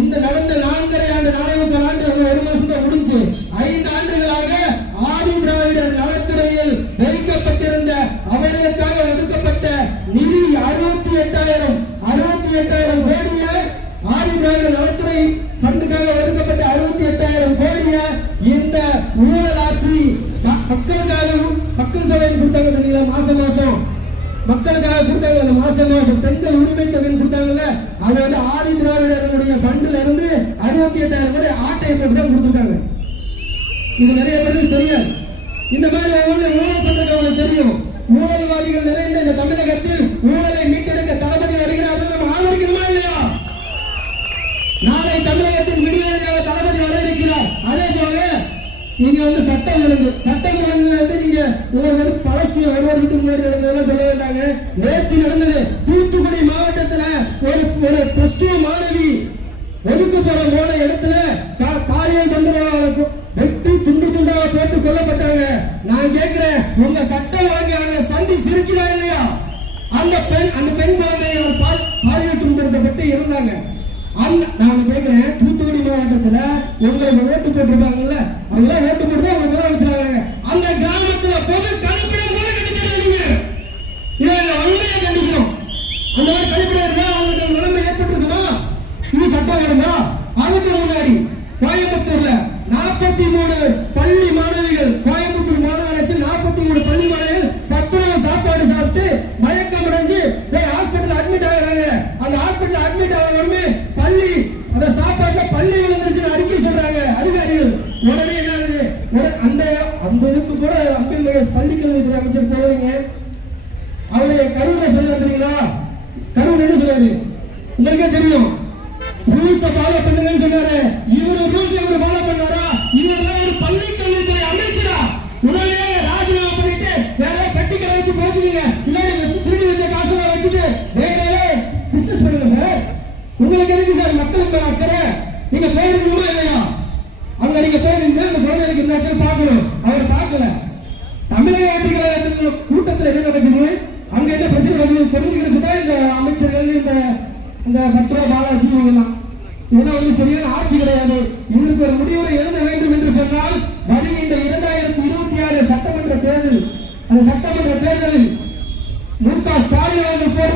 இந்த நடந்த 4.5 ஆண்டு 4.25 ஆண்டு ஒரு மாசம் தான் முடிஞ்சு 5 ஆண்டுகளாக ஆதி திராவிடர் நலத்துறையில் வைக்கப்பட்டிருந்த அவர்களுக்காக ஒதுக்கப்பட்ட நிதி 68,000 கோடிய ஆதி திராவிடர் நலத்துறை ஃபண்டுக்காக ஒதுக்கப்பட்ட 68,000 கோடிய இந்த ஊழல் ஆட்சி மக்களுக்காக கொடுத்தாங்க தெரியுங்களா? மாசம் மக்களுக்காக கொடுத்தாங்க. அந்த மாசம் பெண்கள் உரிமை தொகை கொடுத்தாங்கல்ல, அது வந்து ஆதி திராவிடர்களுடைய ஃபண்டுல இருந்து 68,000 கோடி ஆட்டையை போட்டு தான் கொடுத்துருக்காங்க. இது நிறைய பேருக்கு தெரியாது. இந்த மாதிரி ஊழல் பண்றது அவங்களுக்கு தெரியும். ஊழல்வாதிகள் நிறைந்த இந்த தமிழகத்தில் ஊழலை மீட்டெடுக்க தளபதி வருகிறார்கள். நம்ம ஆதரிக்கணுமா இல்லையா? நாளை தமிழகத்தின் விடுதலையாக தளபதி வர இருக்கிறார். அதே போல நீங்க வந்து சட்டம் ஒழுங்கு வந்து நீங்க உங்களுக்கு வந்து பழசு ஒரு வருஷத்துக்கு முன்னாடி நடந்ததெல்லாம் சொல்ல வேண்டாங்க. நேற்று நடந்தது தூத்துக்குடி மாவட்டத்துல ஒரு +2 மாணவி ஒதுக்கப்பட இடத்துல பாலியல் தொந்தரவாளருக்கு வெட்டி துண்டு துண்டாக போட்டு கொல்லப்பட்டாங்க. நான் கேட்கிறேன், உங்க சட்டம் ஒழுங்கு சந்தி சிரிக்கிறா இல்லையா? அந்த பெண் குழந்தை பாலியல் துன்புறுத்தப்பட்டு இருந்தாங்க. நான் கேட்கிறேன், தூத்துக்குடி மாவட்டத்துல உங்களுக்கு ஓட்டு போட்டிருப்பாங்கல்ல, அவங்க ஓட்டு போட்டு அவங்க முதலமைச்சராங்க. அந்த கிராமத்துல பொது கழிப்பிடம் கூட கண்டிக்கிறீங்க. இதை வன்மையா கண்டிக்கிறோம். அந்த மாதிரி கழிப்பிடம் இருந்தா அவங்களுக்கு நிலைமை ஏற்பட்டிருக்குமா? இது சட்டம் வருமா? அதுக்கு முன்னாடி கோயம்புத்தூர்ல 43 பள்ளி மாணவிகள், கோயம்புத்தூர் மாநகராட்சி 43 பள்ளி மாணவிகள் சத்துணவு சாப்பாடு சாப்பிட்டு மயக்கம் அடைஞ்சு ஹாஸ்பிட்டல் அட்மிட் ஆகிறாங்க. அந்த ஹாஸ்பிட்டல் அட்மிட் ஆகிறவங்க பள்ளி அந்த சாப்பாட்டுல பள்ளி விழுந்துருச்சுன்னு அறிக்கை சொல்றாங்க அதிகாரிகள். உடனே என்ன ஆகுது? அந்த இதுக்கு கூட அன்பில் மகேஷ் பள்ளிக்கல்வித்துறை அமைச்சர் போவீங்க. அவரு கரூர்ல சொல்றாரு தெரியுங்களா? கரூர் என்ன சொல்றாரு உங்களுக்கே தெரியும். ரூல்ஸை ஃபாலோ பண்ணுங்கன்னு சொன்னாரு. இவரு ரூல்ஸ் இவரு ஃபாலோ பண்ணாரா? இவரெல்லாம் ஒரு பள்ளிக்கல்வித்துறை அமைச்சரா? உடனடியாக ராஜினாமா பண்ணிட்டு வேற பெட்டி கடை வச்சு போச்சுக்கீங்க. இல்லாட்டி வச்சு திருடி வச்ச காசெல்லாம் வச்சுட்டு வேற பிசினஸ் பண்ணுங்க சார். உங்களுக்கு எதுக்கு சார் மக்களுக்கு மேல அக்கறை? நீங்க போயிருக்கணுமா இல்லையா? அங்க நீங்க போயிருந்தா அந்த குழந்தைகளுக்கு என்ன பார்க்கணும். அவர் பார்க்கல. தமிழக வெற்றி கூட்டத்தில் என்ன நடக்குது, அங்க என்ன பிரச்சனை நடக்குது தெரிஞ்சுக்கிறதுக்கு தான் இந்த அமைச்சர்கள் இந்த பத்ரா பாலாஜி இவங்கெல்லாம். இதெல்லாம் வந்து சரியான ஆட்சி கிடையாது. இவருக்கு ஒரு முடிவுரை எழுத வேண்டும் என்று சொன்னால் வருகின்ற 2026 சட்டமன்ற தேர்தல், அந்த சட்டமன்ற தேர்தலில் மு.க. ஸ்டாலின் அவர்கள் போடும்